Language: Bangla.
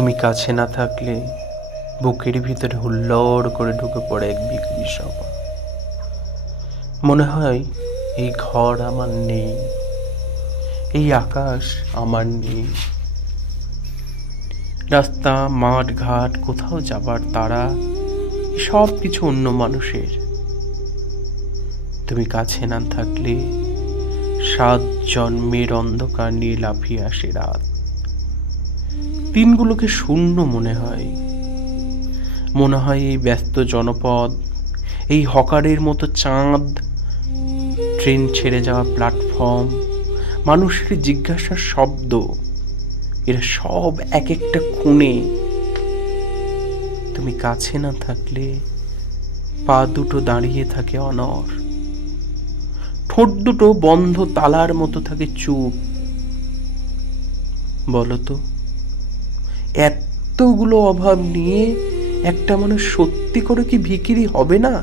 তুমি কাছে না থাকলে বুকের ভিতরে হুল্লোড় করে ঢুকে পড়ে এক বিকৃতি সভা। মনে হয় এই ঘর আমার নেই, এই আকাশ আমার নেই। রাস্তা, মাঠ, ঘাট, কোথাও যাবার তারা, সব কিছু অন্য মানুষের। তুমি কাছে না থাকলে 7 জন্মের অন্ধকার নিয়ে লাফিয়ে আসে রাত। দিনগুলোকে শূন্য মনে হয়। মনে হয় এই ব্যস্ত জনপদ, এই হকারের মতো চাঁদ, ট্রেন ছেড়ে যাওয়া প্ল্যাটফর্ম, মানুষের জিজ্ঞাসার শব্দ, এরা সব এক একটা খুনে। তুমি কাছে না থাকলে পা দুটো দাঁড়িয়ে থাকে অনর, ঠোঁট দুটো বন্ধ তালার মতো থাকে চুপ। বলতো, এতগুলো অভাব নিয়ে একটা মানুষ সত্যি করে কি ভিখিরি হবে না?